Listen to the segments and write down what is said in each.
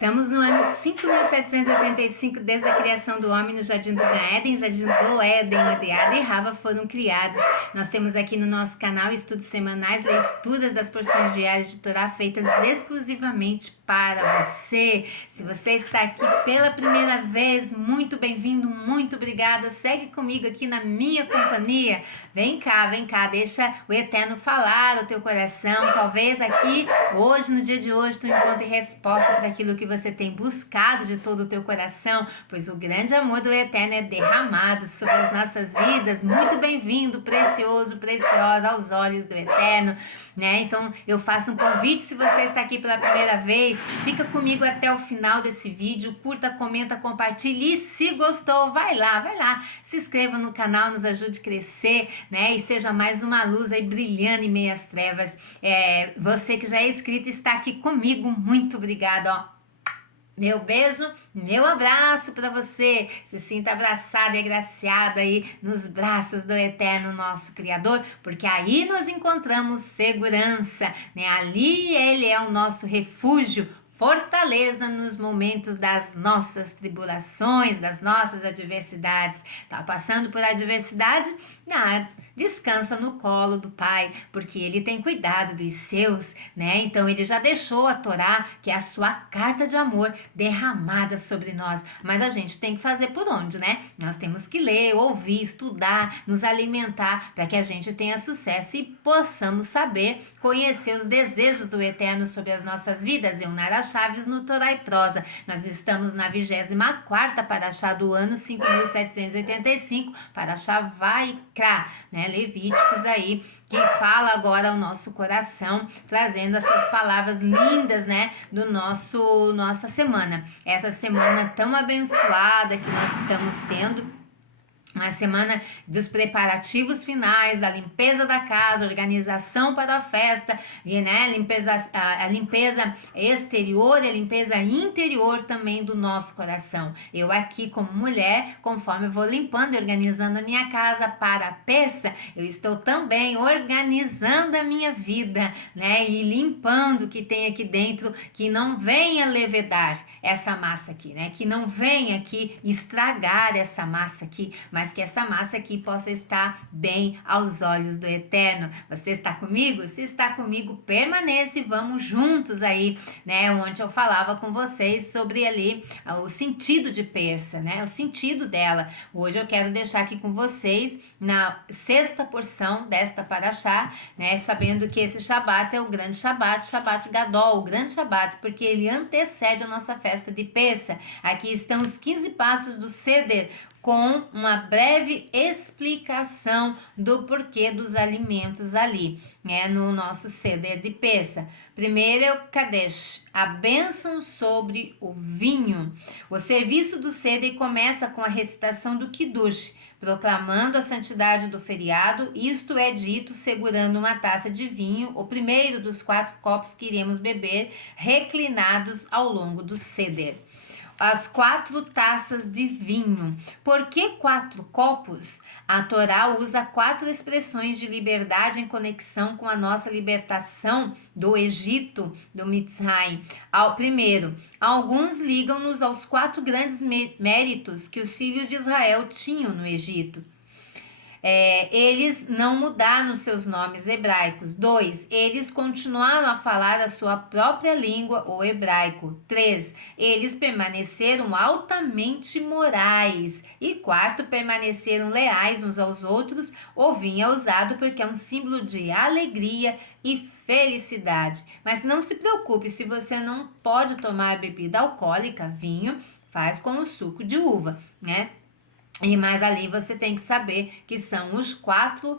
Estamos no ano 5.785 desde a criação do homem no Jardim do Éden. Jardim do Éden, Ada e Rava foram criados. Nós temos aqui no nosso canal estudos semanais, leituras das porções diárias de Torá feitas exclusivamente para você. Se você está aqui pela primeira vez, muito bem-vindo, muito obrigada. Segue comigo aqui na minha companhia. Vem cá, deixa o Eterno falar o teu coração. Talvez aqui, hoje, no dia de hoje, tu encontre resposta para aquilo que você tem buscado de todo o teu coração, pois o grande amor do Eterno é derramado sobre as nossas vidas. Muito bem-vindo, precioso, preciosa aos olhos do Eterno, né? Então eu faço um convite, se você está aqui pela primeira vez, fica comigo até o final desse vídeo, curta, comenta, compartilhe, e se gostou, vai lá, se inscreva no canal, nos ajude a crescer, né? E seja mais uma luz aí brilhando em meio às trevas. Você que já é inscrito está aqui comigo, muito obrigada, ó. Meu beijo, meu abraço para você. Se sinta abraçado e agraciado aí nos braços do Eterno, nosso Criador, porque aí nós encontramos segurança, né? Ali Ele é o nosso refúgio, fortaleza nos momentos das nossas tribulações, das nossas adversidades. Tá passando por adversidade? Descansa no colo do Pai, porque Ele tem cuidado dos seus, né? Então Ele já deixou a Torá, que é a sua carta de amor, derramada sobre nós. Mas a gente tem que fazer por onde, né? Nós temos que ler, ouvir, estudar, nos alimentar, para que a gente tenha sucesso e possamos saber, conhecer os desejos do Eterno sobre as nossas vidas. Eunara Chaves no Torá e Prosa. Nós estamos na 24ª Paraxá do ano 5.785, Paraxá Vaikra, né? Levíticos aí, que fala agora ao nosso coração, trazendo essas palavras lindas, né, do nossa semana. Essa semana tão abençoada que nós estamos tendo, uma semana dos preparativos finais, da limpeza da casa, organização para a festa, e, né, a limpeza exterior e a limpeza interior também do nosso coração. Eu aqui como mulher, conforme eu vou limpando e organizando a minha casa para a peça, eu estou também organizando a minha vida, né, e limpando o que tem aqui dentro, que não venha levedar essa massa aqui, né, que não venha aqui estragar essa massa aqui, mas que essa massa aqui possa estar bem aos olhos do Eterno. Você está comigo? Se está comigo, permaneça e vamos juntos aí, né? Onde eu falava com vocês sobre ali o sentido de persa, né? O sentido dela. Hoje eu quero deixar aqui com vocês na sexta porção desta paraxá, né? Sabendo que esse Shabat é o grande Shabat, Shabat Gadol, o grande Shabat, porque ele antecede a nossa festa de persa. Aqui estão os 15 passos do Seder, com uma breve explicação do porquê dos alimentos ali, né, no nosso Seder de Peça. Primeiro é o Kadesh, a bênção sobre o vinho. O serviço do Seder começa com a recitação do Kiddush, proclamando a santidade do feriado. Isto é dito segurando uma taça de vinho, o primeiro dos 4 copos que iremos beber, reclinados ao longo do Seder. As 4 taças de vinho. Por que 4 copos? A Torá usa 4 expressões de liberdade em conexão com a nossa libertação do Egito, do Mitzrayim. Primeiro, alguns ligam-nos aos 4 grandes méritos que os filhos de Israel tinham no Egito. Eles não mudaram seus nomes hebraicos. 2. Eles continuaram a falar a sua própria língua, o hebraico. 3. Eles permaneceram altamente morais. E 4. Permaneceram leais uns aos outros. O vinho é usado porque é um símbolo de alegria e felicidade. Mas não se preocupe, se você não pode tomar bebida alcoólica, vinho, faz com o suco de uva, né? Mas ali você tem que saber que são os 4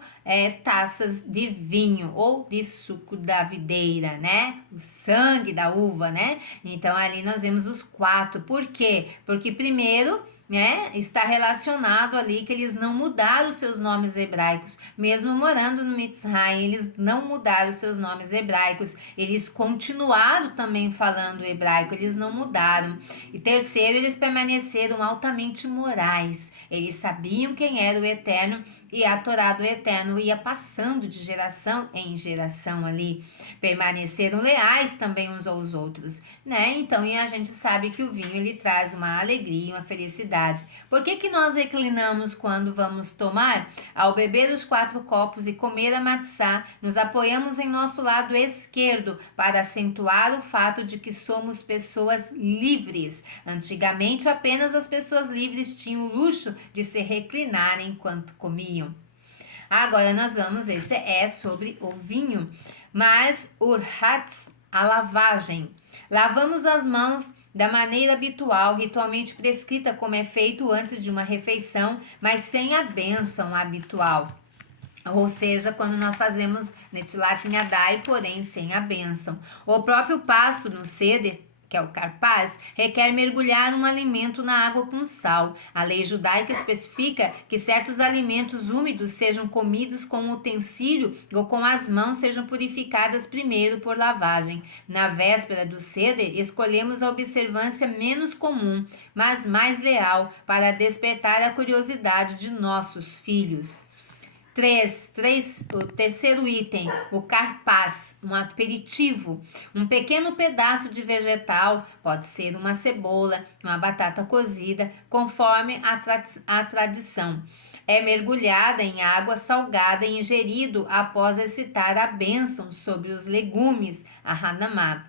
taças de vinho ou de suco da videira, né? O sangue da uva, né? Então ali nós vemos os 4. Por quê? Porque primeiro, né, está relacionado ali que eles não mudaram os seus nomes hebraicos, mesmo morando no Mitzrayim, eles não mudaram os seus nomes hebraicos, eles continuaram também falando hebraico, eles não mudaram. E terceiro, eles permaneceram altamente morais, eles sabiam quem era o Eterno e a Torá do Eterno ia passando de geração em geração ali. Permaneceram leais também uns aos outros, né? Então, e a gente sabe que o vinho ele traz uma alegria, uma felicidade. Por que que nós reclinamos quando vamos tomar? Ao beber os 4 copos e comer a matzá, nos apoiamos em nosso lado esquerdo para acentuar o fato de que somos pessoas livres. Antigamente, apenas as pessoas livres tinham o luxo de se reclinar enquanto comiam. Agora nós vamos, esse é sobre o vinho, mas urhatz, a lavagem. Lavamos as mãos da maneira habitual, ritualmente prescrita como é feito antes de uma refeição, mas sem a bênção habitual. Ou seja, quando nós fazemos Netilat Yadai, porém sem a bênção. O próprio passo no Seder, que é o carpaz, requer mergulhar um alimento na água com sal. A lei judaica especifica que certos alimentos úmidos sejam comidos com um utensílio ou com as mãos sejam purificadas primeiro por lavagem. Na véspera do Seder, escolhemos a observância menos comum, mas mais leal, para despertar a curiosidade de nossos filhos. O terceiro item, o carpaz, um aperitivo, um pequeno pedaço de vegetal, pode ser uma cebola, uma batata cozida, conforme a tradição. É mergulhada em água salgada e ingerido após recitar a bênção sobre os legumes, a Hanamá.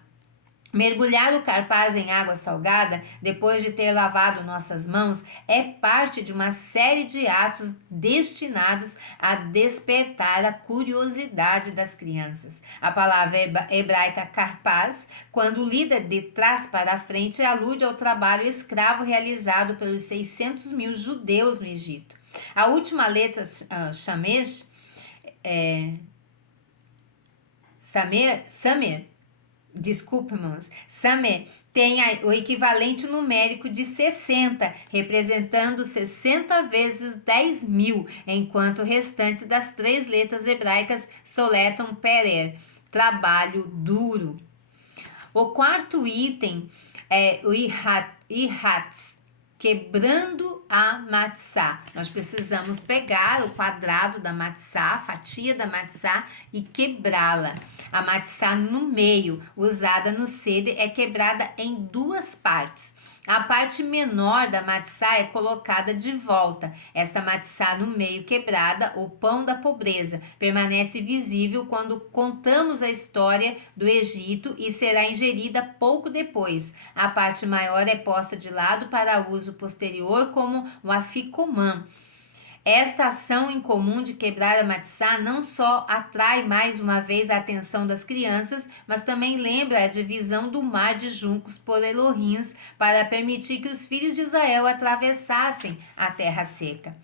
Mergulhar o carpaz em água salgada, depois de ter lavado nossas mãos, é parte de uma série de atos destinados a despertar a curiosidade das crianças. A palavra hebraica carpaz, quando lida de trás para frente, alude ao trabalho escravo realizado pelos 600 mil judeus no Egito. A última letra, Samer, Samer tem o equivalente numérico de 60, representando 60 vezes 10 mil, enquanto o restante das 3 letras hebraicas soletram perer, trabalho duro. O quarto item é o ihatz, quebrando a matzá. Nós precisamos pegar o quadrado da matzá, a fatia da matzá e quebrá-la. A matzá no meio, usada no Seder, é quebrada em 2 partes. A parte menor da matzá é colocada de volta. Esta matzá no meio quebrada, o pão da pobreza, permanece visível quando contamos a história do Egito e será ingerida pouco depois. A parte maior é posta de lado para uso posterior como o aficomã. Esta ação incomum de quebrar a matzá não só atrai mais uma vez a atenção das crianças, mas também lembra a divisão do mar de juncos por Elohims para permitir que os filhos de Israel atravessassem a terra seca.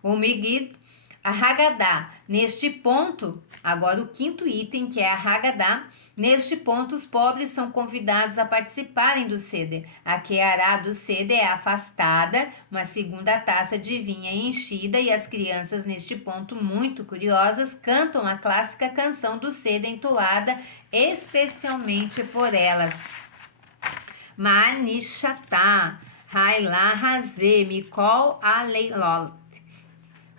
O Megid, a Haggadah. Neste ponto, agora o quinto item, que é a Haggadah. Neste ponto, os pobres são convidados a participarem do Seder. A queará do Seder é afastada, uma segunda taça de vinho é enchida e as crianças, neste ponto, muito curiosas, cantam a clássica canção do Seder entoada especialmente por elas. Manishatá, Hailá Hazê, Mikol Aleilol.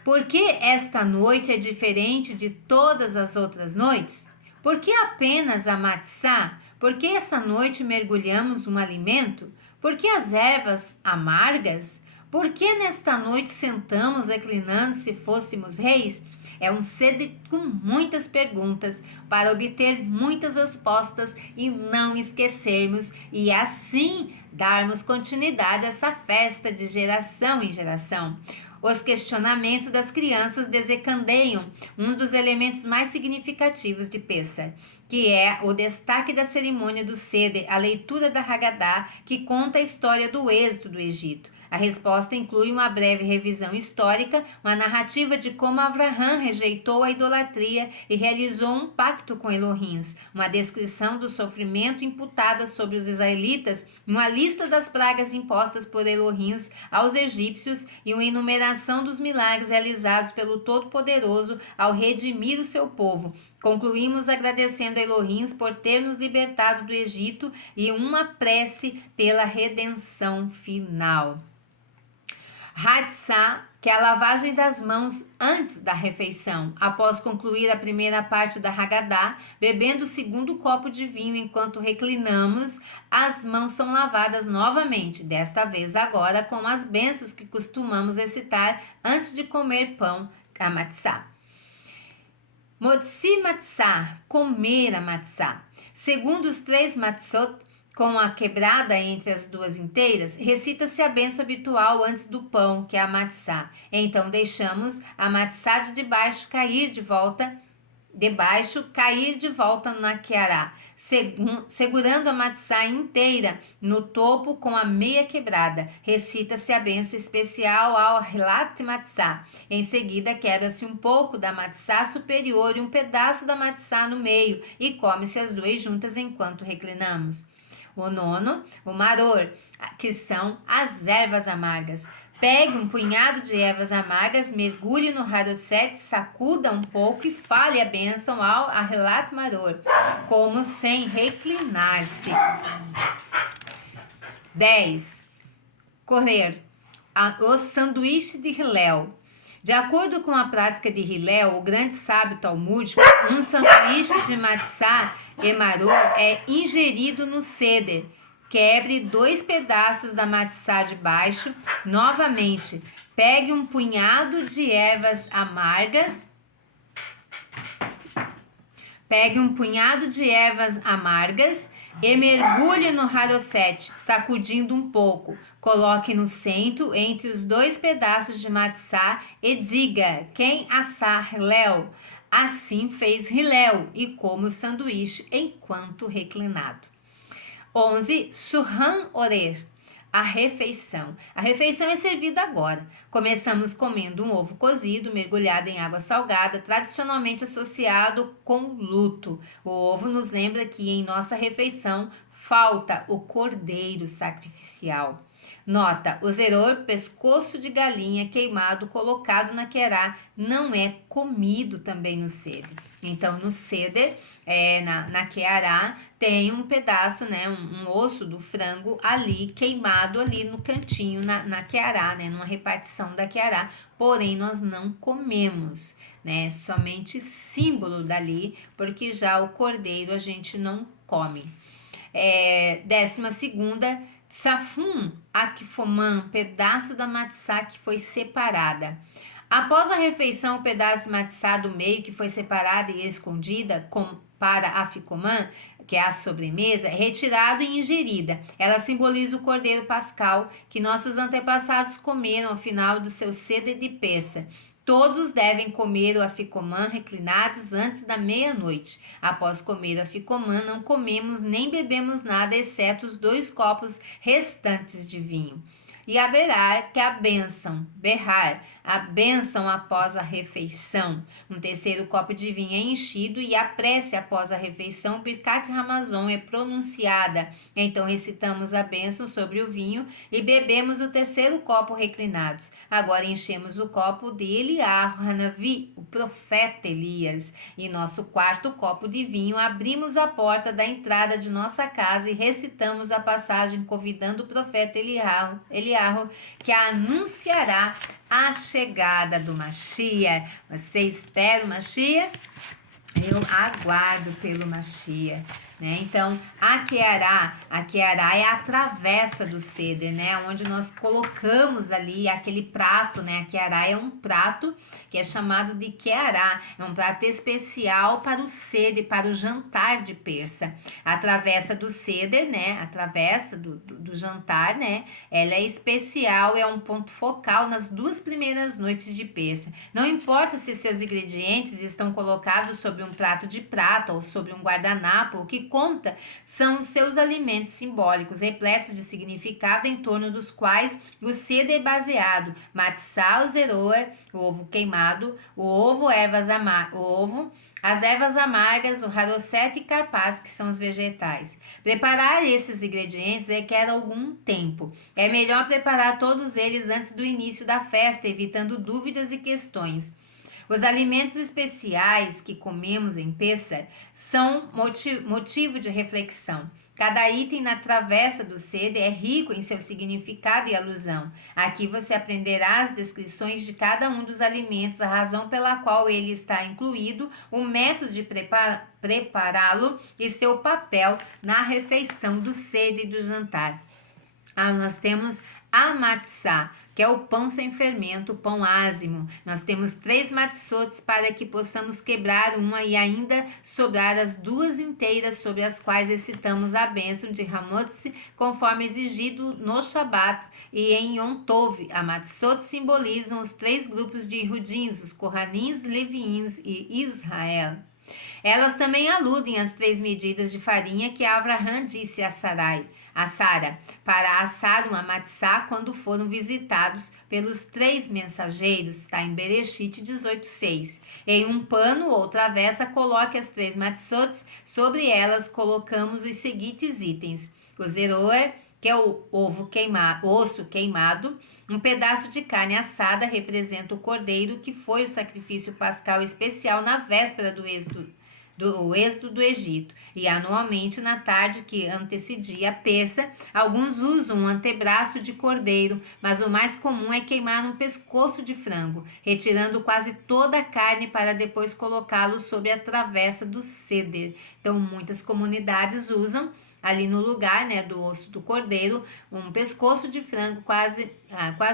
Por que esta noite é diferente de todas as outras noites? Por que apenas a matzá? Por que essa noite mergulhamos um alimento? Por que as ervas amargas? Por que nesta noite sentamos reclinando se fôssemos reis? É um Seder com muitas perguntas para obter muitas respostas e não esquecermos e assim darmos continuidade a essa festa de geração em geração. Os questionamentos das crianças desencadeiam um dos elementos mais significativos de Pessah, que é o destaque da cerimônia do Seder, a leitura da Haggadah, que conta a história do êxodo do Egito. A resposta inclui uma breve revisão histórica, uma narrativa de como Avraham rejeitou a idolatria e realizou um pacto com Elohims, uma descrição do sofrimento imputado sobre os israelitas, uma lista das pragas impostas por Elohims aos egípcios e uma enumeração dos milagres realizados pelo Todo-Poderoso ao redimir o seu povo. Concluímos agradecendo a Elohims por ter nos libertado do Egito e uma prece pela redenção final. Hatzah, que é a lavagem das mãos antes da refeição, após concluir a primeira parte da Haggadah, bebendo o segundo copo de vinho enquanto reclinamos, as mãos são lavadas novamente, desta vez agora com as bênçãos que costumamos recitar antes de comer pão, a matzah. Motzi matzah, comer a matzah. Segundo os 3 matzot, com a quebrada entre as 2 inteiras, recita-se a bênção habitual antes do pão, que é a matzá. Então deixamos a matzá de debaixo cair de volta na queará, segurando a matzá inteira no topo com a meia quebrada. Recita-se a bênção especial ao Hilat matzá. Em seguida, quebra-se um pouco da matzá superior e um pedaço da matzá no meio e come-se as 2 juntas enquanto reclinamos. O 9, o maror, que são as ervas amargas. Pegue um punhado de ervas amargas, mergulhe no haroset, sacuda um pouco e fale a bênção ao Ahilat Maror, como sem reclinar-se. 10. Correr. O sanduíche de Hillel. De acordo com a prática de Hillel, o grande sábio talmúdico, um sanduíche de matzá e maror é ingerido no seder. Quebre 2 pedaços da matzá de baixo. Novamente, pegue um punhado de ervas amargas. E mergulhe no haroset, sacudindo um pouco. Coloque no centro, entre os 2 pedaços de matzá, e diga: quem assar Hillel? Assim fez Hillel, e come o sanduíche enquanto reclinado. 11. Shulchan Orer, a refeição. A refeição é servida agora. Começamos comendo um ovo cozido, mergulhado em água salgada, tradicionalmente associado com luto. O ovo nos lembra que em nossa refeição falta o cordeiro sacrificial. Nota, o zeror, pescoço de galinha queimado colocado na querá, não é comido também no seder. Então, no seder, na queará, tem um pedaço, né, um osso do frango ali, queimado ali no cantinho, na queará, né, numa repartição da queará, porém nós não comemos, né, somente símbolo dali, porque já o cordeiro a gente não come. 12ª, Tsafum Akfoman, pedaço da matzá que foi separada. Após a refeição, o pedaço de matzá do meio que foi separada e escondida para Afikoman, que é a sobremesa, é retirado e ingerida. Ela simboliza o cordeiro pascal que nossos antepassados comeram ao final do seu seder de Pessa. Todos devem comer o afikoman reclinados antes da meia-noite. Após comer o afikoman, não comemos nem bebemos nada, exceto os 2 copos restantes de vinho. E a berar, que é a bênção, berrar, a bênção após a refeição. Um 3º copo de vinho é enchido e a prece após a refeição, Birkat Hamazon, é pronunciada. Então recitamos a bênção sobre o vinho e bebemos o 3º copo reclinados. Agora enchemos o copo de Eliyahu Hanavi, o profeta Elias. E nosso 4º copo de vinho, abrimos a porta da entrada de nossa casa e recitamos a passagem convidando o profeta Eliyahu, que anunciará a chegada do Mashiach. Você espera o Mashiach? Eu aguardo pelo Mashiach, né? Então, a queará é a travessa do seder, né? Onde nós colocamos ali aquele prato, né? A queará é um prato que é chamado de queará, é um prato especial para o seder, para o jantar de Persa. A travessa do seder, né? A travessa do jantar, né? Ela é especial, é um ponto focal nas 2 primeiras noites de Persa. Não importa se seus ingredientes estão colocados sobre um prato de prata ou sobre um guardanapo, o que conta são os seus alimentos simbólicos, repletos de significado, em torno dos quais o seder é baseado. Matzá, o zeroer, o ovo queimado, o ovo, as ervas amargas, o haroset e carpaz, que são os vegetais. Preparar esses ingredientes requer algum tempo. É melhor preparar todos eles antes do início da festa, evitando dúvidas e questões. Os alimentos especiais que comemos em Pessah são motivo de reflexão. Cada item na travessa do Seder é rico em seu significado e alusão. Aqui você aprenderá as descrições de cada um dos alimentos, a razão pela qual ele está incluído, o método de prepará-lo e seu papel na refeição do Seder e do jantar. Nós temos a matzá, que é o pão sem fermento, o pão ázimo. Nós temos 3 matzot para que possamos quebrar uma e ainda sobrar as 2 inteiras, sobre as quais recitamos a bênção de Hamotzi, conforme exigido no Shabat e em Yom Tov. A matzot simbolizam os 3 grupos de Irudins, os Kohanins, Leviins e Israel. Elas também aludem às 3 medidas de farinha que Avraham disse a Sara, para assar uma matzá quando foram visitados pelos 3 mensageiros, está em Bereshit 18:6. Em um pano ou travessa, coloque as 3 matzot, sobre elas colocamos os seguintes itens: o zeroer, que é o osso queimado, um pedaço de carne assada representa o cordeiro, que foi o sacrifício pascal especial na véspera do êxodo do Egito, e anualmente na tarde que antecedia a persa, alguns usam um antebraço de cordeiro, mas o mais comum é queimar um pescoço de frango, retirando quase toda a carne para depois colocá-lo sobre a travessa do Seder. Então, muitas comunidades usam ali no lugar, né, do osso do cordeiro, um pescoço de frango quase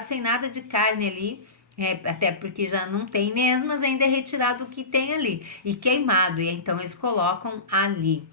sem nada de carne ali, até porque já não tem mesmo, mas ainda é retirado o que tem ali e queimado, e então eles colocam ali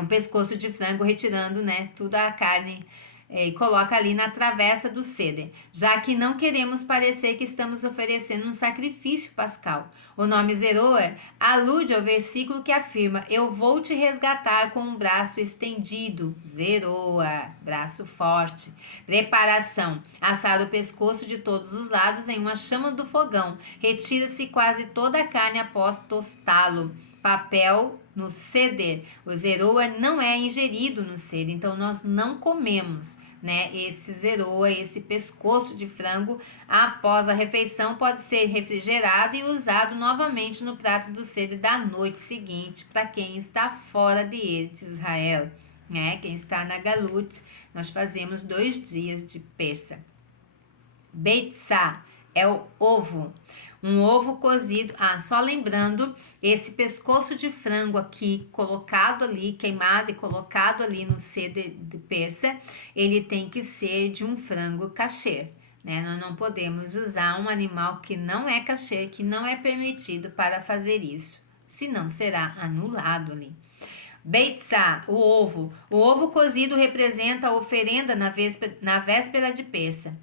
um pescoço de frango, retirando, né, toda a carne, e coloca ali na travessa do Seder, já que não queremos parecer que estamos oferecendo um sacrifício pascal. O nome Zeroer alude ao versículo que afirma: eu vou te resgatar com um braço estendido. Zeroa, braço forte. Preparação: assar o pescoço de todos os lados em uma chama do fogão. Retira-se quase toda a carne após tostá-lo. Papel no Seder. O zeroa não é ingerido no Seder, então nós não comemos, né? Esse zeroa, esse pescoço de frango, após a refeição, pode ser refrigerado e usado novamente no prato do Seder da noite seguinte, para quem está fora de Eretz Israel, né? Quem está na Galut, nós fazemos 2 dias de persa. Beitzá é o ovo. Um ovo cozido, só lembrando, esse pescoço de frango aqui, colocado ali, queimado e colocado ali no Seder de persa, ele tem que ser de um frango kasher, né? Nós não podemos usar um animal que não é kasher, que não é permitido para fazer isso, senão será anulado ali. Beitzá, o ovo. O ovo cozido representa a oferenda na véspera de persa.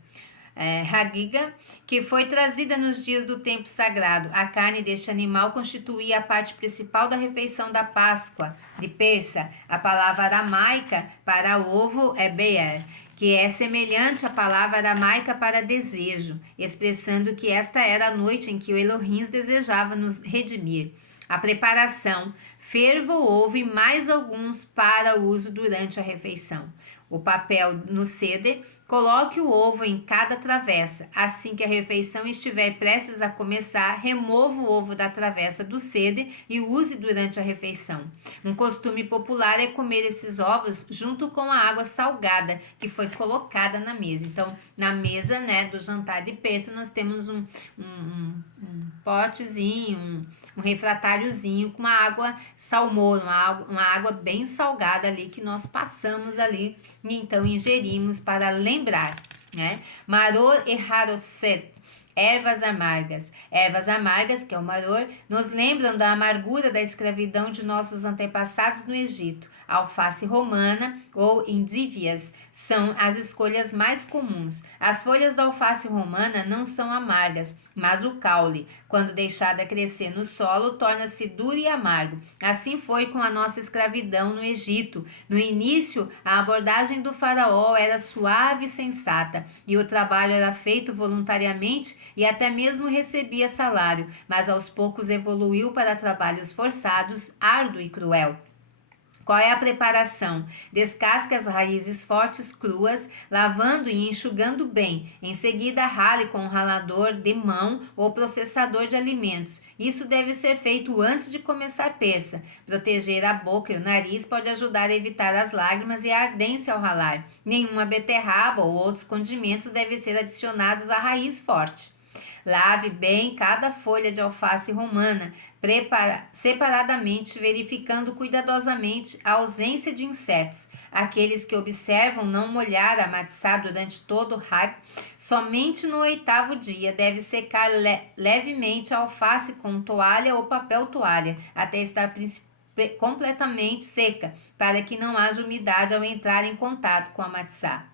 Hagiga, que foi trazida nos dias do tempo sagrado. A carne deste animal constituía a parte principal da refeição da Páscoa de persa. A palavra aramaica para ovo é beer, que é semelhante à palavra aramaica para desejo, expressando que esta era a noite em que o Elohim desejava nos redimir. A preparação: ferva o ovo e mais alguns para uso durante a refeição. O papel no Seder: coloque o ovo em cada travessa. Assim que a refeição estiver prestes a começar, remova o ovo da travessa do Seder e use durante a refeição. Um costume popular é comer esses ovos junto com a água salgada que foi colocada na mesa. Então, na mesa, né, do jantar de persa, nós temos um potezinho, um refratáriozinho com uma água salmoura, uma água bem salgada ali que nós passamos ali e então ingerimos para lembrar, né? Maror e haroset, ervas amargas. Ervas amargas, que é o maror, nos lembram da amargura da escravidão de nossos antepassados no Egito. Alface romana ou endívias são as escolhas mais comuns. As folhas da alface romana não são amargas, mas o caule, quando deixada crescer no solo, torna-se duro e amargo. Assim foi com a nossa escravidão no Egito. No início, a abordagem do faraó era suave e sensata, e o trabalho era feito voluntariamente e até mesmo recebia salário, mas aos poucos evoluiu para trabalhos forçados, árduo e cruel. Qual é a preparação? Descasque as raízes fortes cruas, lavando e enxugando bem. Em seguida, rale com um ralador de mão ou processador de alimentos. Isso deve ser feito antes de começar a persa. Proteger a boca e o nariz pode ajudar a evitar as lágrimas e a ardência ao ralar. Nenhuma beterraba ou outros condimentos devem ser adicionados à raiz forte. Lave bem cada folha de alface romana, separadamente, verificando cuidadosamente a ausência de insetos. Aqueles que observam não molhar a matzá durante todo o Hag, somente no 8º dia deve secar levemente a alface com toalha ou papel toalha, até estar completamente seca, para que não haja umidade ao entrar em contato com a matzá.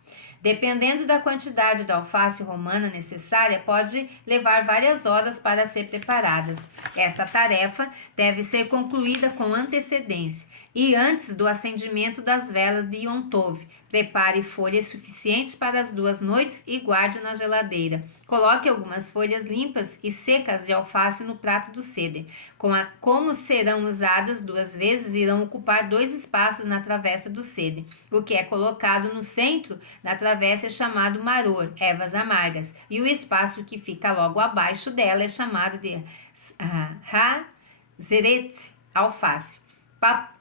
Dependendo da quantidade de alface romana necessária, pode levar várias horas para ser preparadas. Esta tarefa deve ser concluída com antecedência e antes do acendimento das velas de Yom Tov. Prepare folhas suficientes para as 2 noites e guarde na geladeira. Coloque algumas folhas limpas e secas de alface no prato do seder. Como serão usadas 2 vezes, irão ocupar 2 espaços na travessa do seder. O que é colocado no centro da travessa é chamado maror, ervas amargas, e o espaço que fica logo abaixo dela é chamado de hazeret, alface.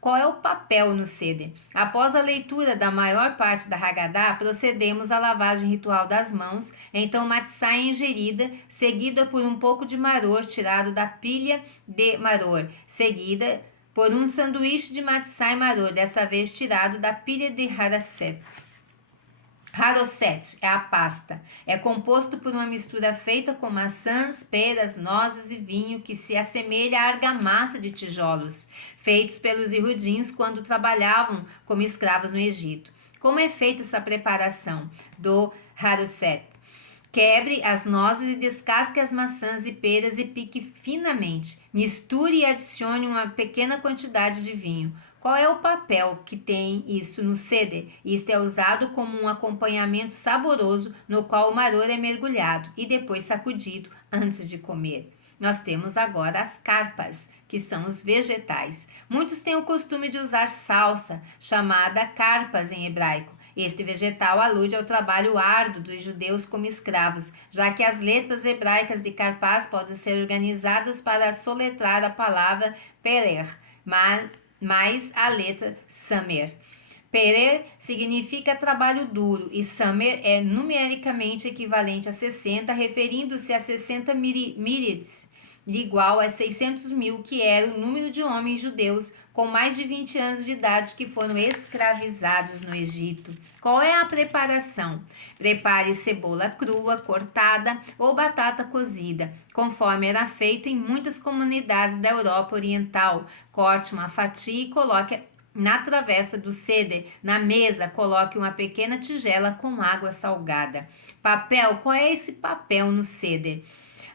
Qual é o papel no seder? Após a leitura da maior parte da Haggadah, procedemos à lavagem ritual das mãos. Então, matzá é ingerida, seguida por um pouco de maror tirado da pilha de maror, seguida por um sanduíche de matzá e maror, dessa vez tirado da pilha de harasset. Harosset é a pasta. É composto por uma mistura feita com maçãs, peras, nozes e vinho que se assemelha à argamassa de tijolos, feitos pelos Yehudins quando trabalhavam como escravos no Egito. Como é feita essa preparação do Harosset? Quebre as nozes e descasque as maçãs e peras e pique finamente. Misture e adicione uma pequena quantidade de vinho. Qual é o papel que tem isso no seder? Isto é usado como um acompanhamento saboroso no qual o maror é mergulhado e depois sacudido antes de comer. Nós temos agora as carpas, que são os vegetais. Muitos têm o costume de usar salsa, chamada carpas em hebraico. Este vegetal alude ao trabalho árduo dos judeus como escravos, já que as letras hebraicas de carpaz podem ser organizadas para soletrar a palavra perer, mais a letra samer. Perer significa trabalho duro e samer é numericamente equivalente a 60, referindo-se a 60 míriades, igual a 600 mil, que era o número de homens judeus com mais de 20 anos de idade que foram escravizados no Egito. Qual é a preparação? Prepare cebola crua, cortada ou batata cozida, conforme era feito em muitas comunidades da Europa Oriental. Corte uma fatia e coloque na travessa do seder. Na mesa, coloque uma pequena tigela com água salgada. Papel, qual é esse papel no seder?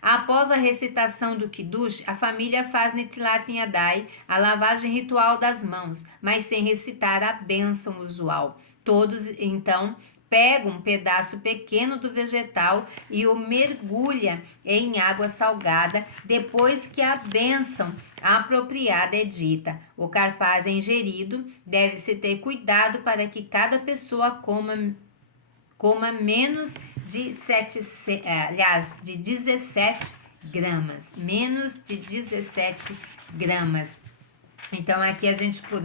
Após a recitação do Kiddush, a família faz Netilat Yadai, a lavagem ritual das mãos, mas sem recitar a bênção usual. Todos, então, pegam um pedaço pequeno do vegetal e o mergulha em água salgada depois que a bênção apropriada é dita. O carpaz é ingerido, deve-se ter cuidado para que cada pessoa coma menos de 17 gramas, menos de 17 gramas. Então, aqui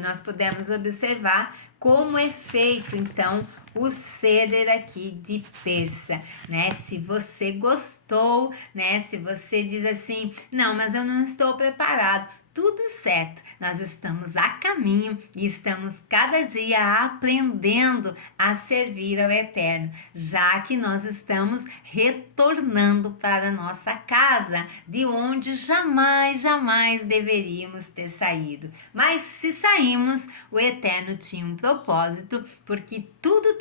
nós podemos observar como é feito, então, o seder aqui de persa, né? Se você gostou, né? Se você diz assim, não, mas eu não estou preparado, tudo certo, nós estamos a caminho e estamos cada dia aprendendo a servir ao Eterno, já que nós estamos retornando para a nossa casa, de onde jamais deveríamos ter saído. Mas se saímos, o Eterno tinha um propósito, porque tudo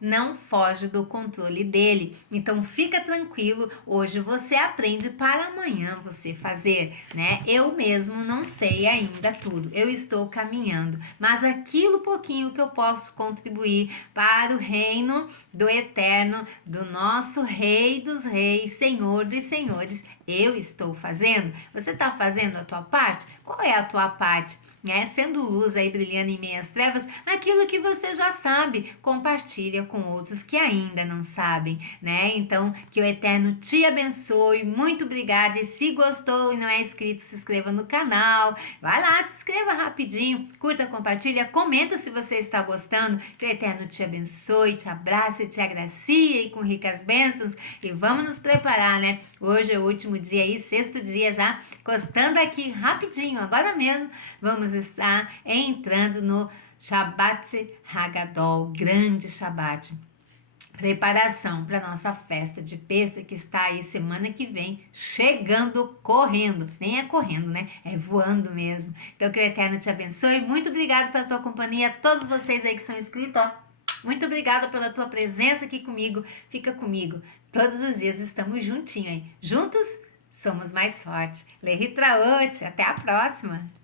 não foge do controle dele. Então fica tranquilo, hoje você aprende para amanhã você fazer, né? Eu mesmo não sei ainda tudo, eu estou caminhando, mas aquilo pouquinho que eu posso contribuir para o reino do Eterno, do nosso Rei dos Reis, Senhor dos Senhores, eu estou fazendo. Você está fazendo a tua parte? Qual é a tua parte né? Sendo luz aí brilhando em meias trevas, aquilo que você já sabe, compartilha com outros que ainda não sabem, né? Então, que o Eterno te abençoe, muito obrigada, e se gostou e não é inscrito, se inscreva no canal, vai lá, se inscreva rapidinho, curta, compartilha, comenta se você está gostando, que o Eterno te abençoe, te abrace, te agracie com ricas bênçãos, e vamos nos preparar, né? Hoje é o último dia aí, sexto dia já, costando aqui rapidinho, agora mesmo, vamos estar entrando no Shabbat Hagadol, grande Shabbat. Preparação para nossa festa de Pêssego que está aí semana que vem, chegando correndo. Nem é correndo, né? É voando mesmo. Então que o Eterno te abençoe. Muito obrigado pela tua companhia, todos vocês aí que são inscritos, ó. Muito obrigada pela tua presença aqui comigo. Fica comigo. Todos os dias estamos juntinhos aí. Juntos somos mais fortes. Lehitraot. Até a próxima.